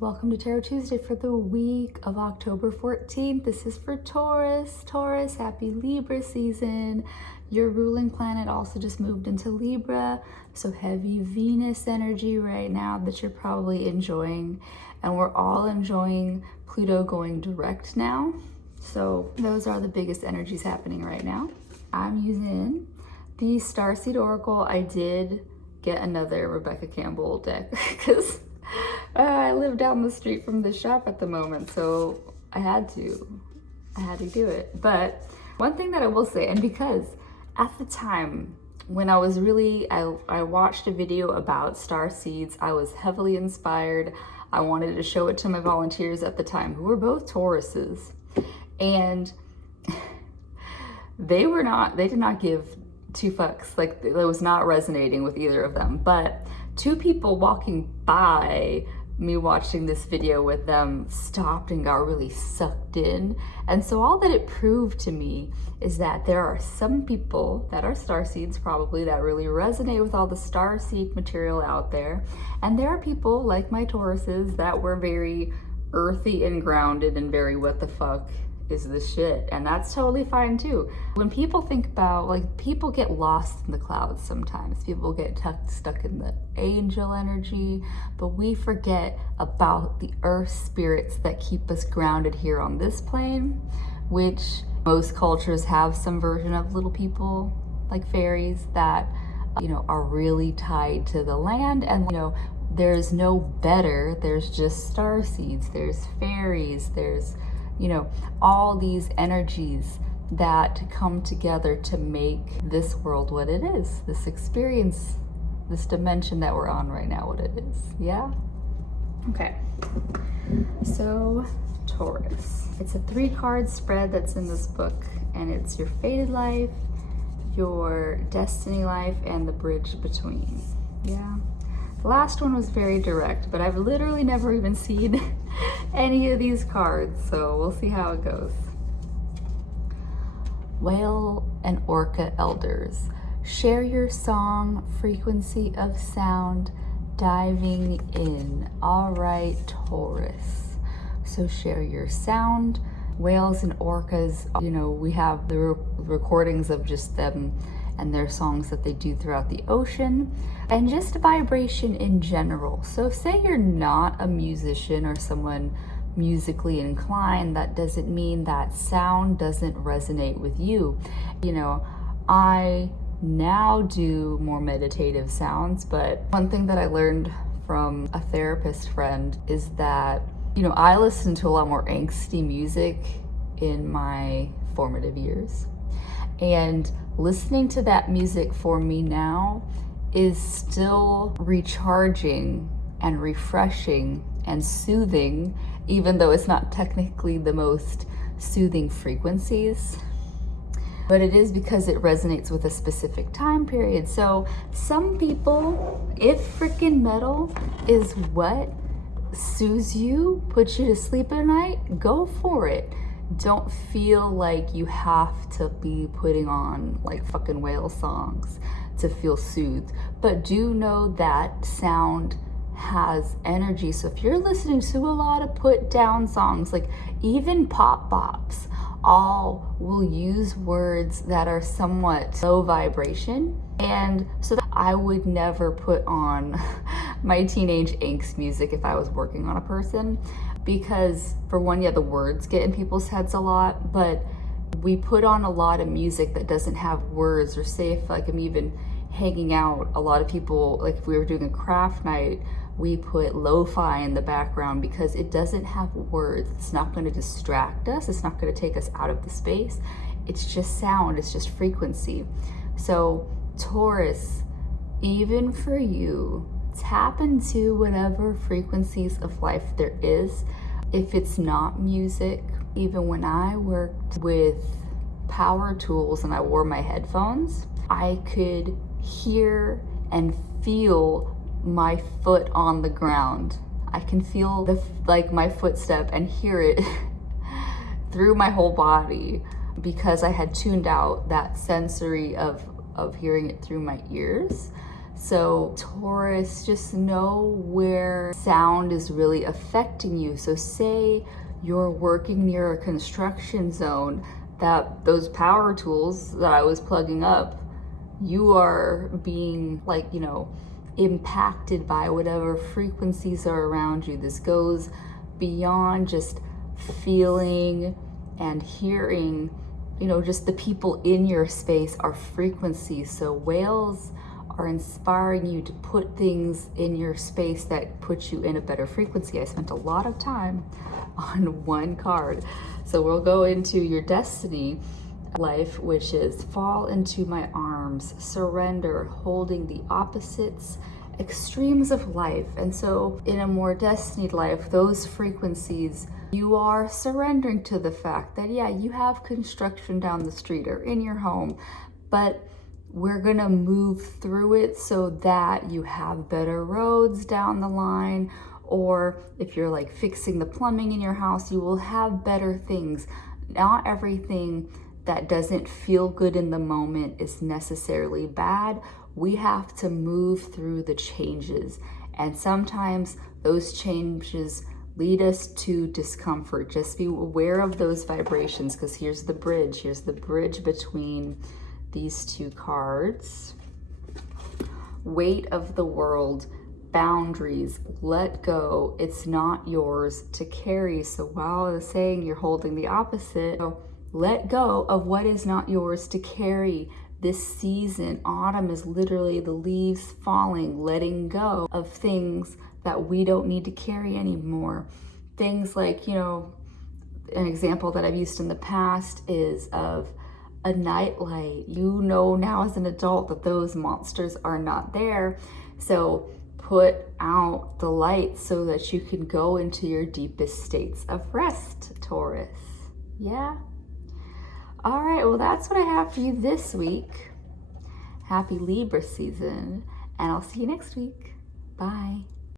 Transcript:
Welcome to Tarot Tuesday for the week of October 14th. This is for Taurus. Taurus, happy Libra season. Your ruling planet also just moved into Libra, so heavy Venus energy right now that you're probably enjoying. And we're all enjoying Pluto going direct now. So those are the biggest energies happening right now. I'm using the Starseed Oracle. I did get another Rebecca Campbell deck because I live down the street from the shop at the moment, so I had to do it. But one thing that I will say, and because at the time when I was I watched a video about star seeds, I was heavily inspired. I wanted to show it to my volunteers at the time, who were both Tauruses, and they did not give two fucks. Like, it was not resonating with either of them. But two people walking by me watching this video with them stopped and got really sucked in. And so all that it proved to me is that there are some people that are starseeds probably that really resonate with all the starseed material out there. And there are people like my Tauruses that were very earthy and grounded and very what the fuck is this shit, and that's totally fine too. When people think about, like, people get lost in the clouds sometimes, people get stuck in the angel energy, but we forget about the earth spirits that keep us grounded here on this plane, which most cultures have some version of little people like fairies that, you know, are really tied to the land. And, you know, there's no better, there's just star seeds, there's fairies, there's, you know, all these energies that come together to make this world what it is, this experience, this dimension that we're on right now what it is. Yeah? Okay. So, Taurus. It's a 3-card spread that's in this book, and it's your fated life, your destiny life, and the bridge between. Yeah? The last one was very direct, but I've literally never even seen any of these cards, so we'll see how it goes. Whale and Orca Elders. Share your song, frequency of sound, diving in. All right, Taurus. So share your sound. Whales and orcas, you know, we have the recordings of just them and their songs that they do throughout the ocean, and just vibration in general. So say you're not a musician or someone musically inclined, that doesn't mean that sound doesn't resonate with you. You know, I now do more meditative sounds, but one thing that I learned from a therapist friend is that, you know, I listened to a lot more angsty music in my formative years. And listening to that music for me now is still recharging and refreshing and soothing, even though it's not technically the most soothing frequencies. But it is because it resonates with a specific time period. So some people, if freaking metal is what soothes you, puts you to sleep at night, go for it. Don't feel like you have to be putting on like fucking whale songs to feel soothed. But do know that sound has energy. So if you're listening to a lot of put down songs, like even pop bops, all will use words that are somewhat low vibration. And so I would never put on my teenage angst music if I was working on a person, because for one, yeah, the words get in people's heads a lot, but we put on a lot of music that doesn't have words. Or say if like I'm even hanging out, a lot of people, like if we were doing a craft night, we put lo-fi in the background because it doesn't have words. It's not going to distract us. It's not going to take us out of the space. It's just sound. It's just frequency. So Taurus, even for you, tap into whatever frequencies of life there is. If it's not music, even when I worked with power tools and I wore my headphones, I could hear and feel my foot on the ground. I can feel my footstep and hear it through my whole body because I had tuned out that sensory of hearing it through my ears. So Taurus, just know where sound is really affecting you. So say you're working near a construction zone, that those power tools that I was plugging up, you are being like, impacted by whatever frequencies are around you. This goes beyond just feeling and hearing, just the people in your space are frequencies. So whales are inspiring you to put things in your space that put you in a better frequency. I spent a lot of time on one card. So we'll go into your destiny life, which is fall into my arms, surrender, holding the opposites, extremes of life. And so in a more destiny life, those frequencies, you are surrendering to the fact that, yeah, you have construction down the street or in your home, but we're gonna move through it so that you have better roads down the line. Or if you're like fixing the plumbing in your house, you will have better things. Not everything that doesn't feel good in the moment is necessarily bad. We have to move through the changes. And sometimes those changes lead us to discomfort. Just be aware of those vibrations, because here's the bridge. Here's the bridge between these two cards. Weight of the world, boundaries, let go. It's not yours to carry. So while I was saying you're holding the opposite, let go of what is not yours to carry. This season, autumn, is literally the leaves falling, letting go of things that we don't need to carry anymore. Things like, an example that I've used in the past is of a nightlight. Now as an adult that those monsters are not there. So put out the light so that you can go into your deepest states of rest, Taurus. Yeah? All right, well, that's what I have for you this week. Happy Libra season, and I'll see you next week. Bye.